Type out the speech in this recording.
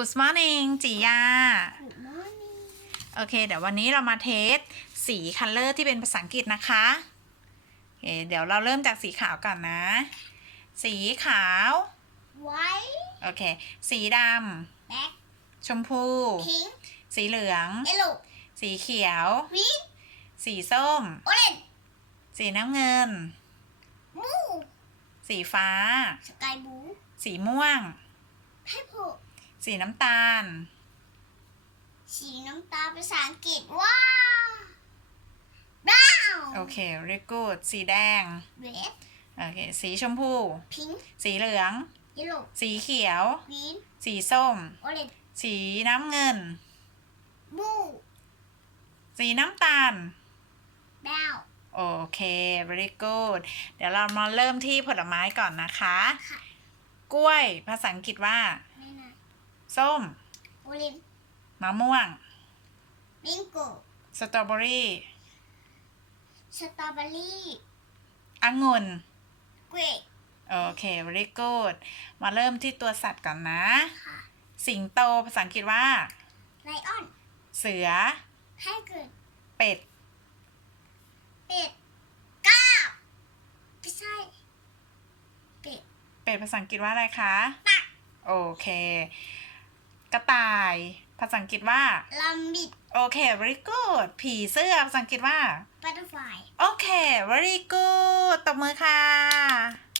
Good morning จียา Good morning โอเค เดี๋ยววันนี้เรามาเทสสีคัลเลอร์ที่เป็นภาษาอังกฤษนะคะโอเคเดี๋ยวเราเริ่มจากสีขาวก่อนนะ สีขาว White โอเค สีด Black ำ ชมพู Pink สีเหลือง Yellow สีเขียว Green สีส้ม Orange สีน้ำเงิน Blue สีฟ้า Sky Blue สีม่วง Purple สีน้ำตาล สีน้ำตาลภาษาอังกฤษว้าว Brown โอเค very good สีแดง Red โอเค สีชมพู Pink สีเหลือง Yellow สีเขียว Green สีส้ม Orange สีน้ำเงิน Blue สีน้ำตาล Brown โอเค very good เดี๋ยวเรามาเริ่มที่ผลไม้ก่อนนะคะค่ะกล้วยภาษาอังกฤษว่า นั่นน่ะส้ม Orange มะม่วง Mango สตรอเบอรี่ Strawberry องุ่น Grape โอเค very good มาเริ่มที่ตัวสัตว์ก่อนนะค่ะสิงโตภาษาอังกฤษว่า Lion เสือ Tiger เป็ด เป็ดก้าวไม่ใช่ เป็ด เป็ดภาษาอังกฤษว่าอะไรคะตักโอเค กระต่าย ภาษาอังกฤษว่าลำบิดโอเค very good ผีเสื้อภาษาอังกฤษว่าบัตเตอร์ฟลายโอเค very good ตบมือค่ะ